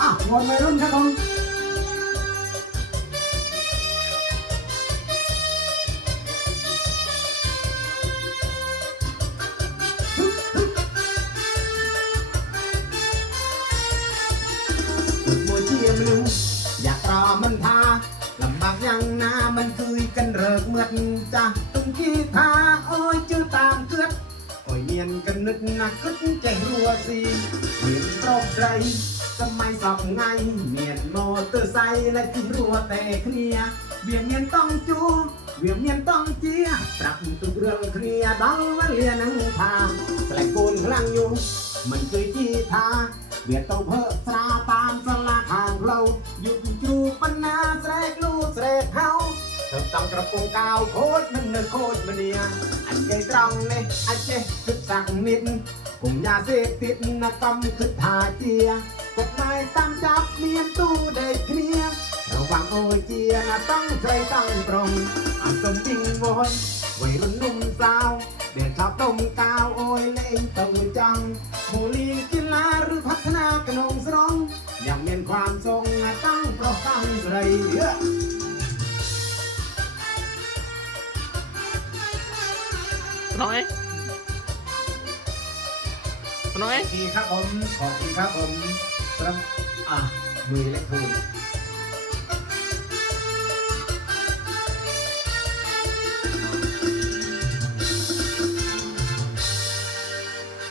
อ่ะวนวัยรุ่นครับผมមួយជាមនុស្សយ៉ាក្រមិនថាលំបាកយ៉ាងណាមិនគឺកិនរើកមឹកចាស់ទុំគីថាអើយជឿតាមគឿត ยจื้อตามเกือดโอ้ยเมียนกันนึกนักกึดใจรัวสิเมียนรอบไรสมัยสอบไงเมียนมอเตอร์ไซค์และขึ้นรัวแต่เคลียเวียนเมียนต้องจูเวียนเมียนต้องเจียปรับทุกเรื่องเคลียดองวันเลียนังทาแสลกูนพลังอยู่มันเคยจีทาเวียดต้องเพิ่มสราตามสลาทางเราหยุดจูปัญนาแสกลูกแสกเฮาเติมต้องกระโปรงกาวโคตรมันเนอโคตรมันเนี่ยอันใจตรองเนี่ยอันเจ สักนิดกลุ่มยาเสพติดนะกำคึดทาเจียกฎหมายตามจับเมียนตู้ได้เคลียร์ระวังโอเจียนะต้องใจตั้งตรงอันสมบิงวนวัยรุ่นหนุ่มสาวเด็กชอบต้มกาวโอ้ยเล่นต้มจังหมูลีกีฬาหรือพัฒนากระนงสรองยังเมียนความทรงตั้งเพราะตั้งใส่เยอะน้อย น้อยขอบคุณครับผม ขอบคุณครับผมครับอะมือเล็กทูน